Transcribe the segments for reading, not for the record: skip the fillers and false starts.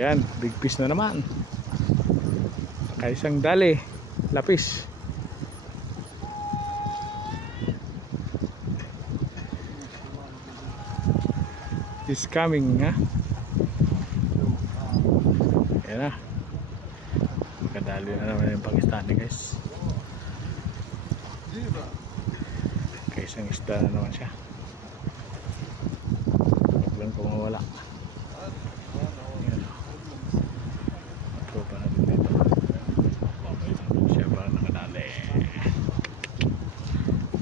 Ayan, big fish na naman. Nakaisang dali, lapis. Is coming, ha? Ayan na. Kadali na naman yung Pakistani, guys. Kaisang isda na naman siya. Huwag lang kung mawala. Ayan. Tropa natin dito. Siya ba nakadali?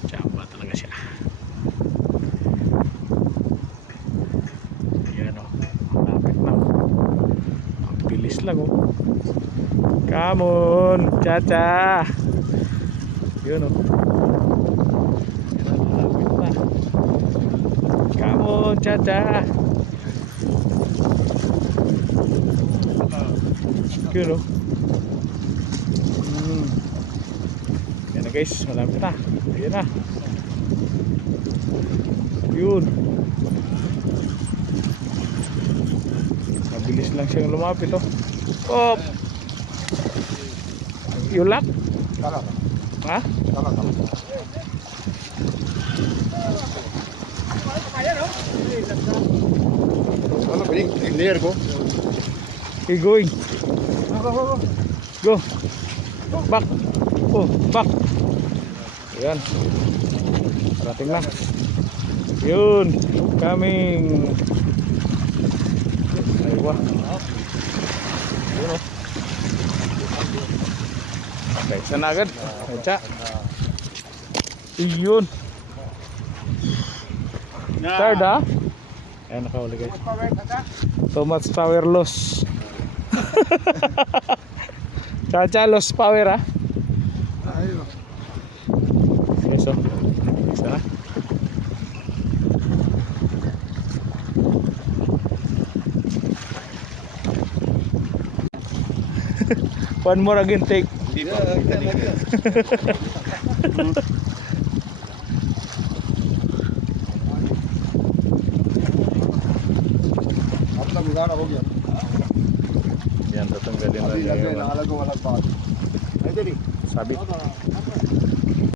Tsamba talaga siya. Ayan o. Malapit na. Ang bilis lang o. Come on, Chacha. Yun o. Malapit na. Come on, Chacha. Yun o. Yan na guys, malapit na. Ayan na. Yun. Mabilis lang siyang lumapit o. Oh. Yulak? Ha? Ano piling? Clear ko. Keep going. Go. Back. Oh, back. Ayan. Parating na. Yun. Coming. Aywa. Yun o. Okay, sana agad. Echa. Yun. Third, ha? Ayan, nakahuli guys. Too much power loss. Chacha loss power, ha? Okay, so isa na. One more again, take. अपना गुजारा हो गया Yan, tatanggalin na अभी niya लगे yung ना अलग अलग बात है तेरी sabi.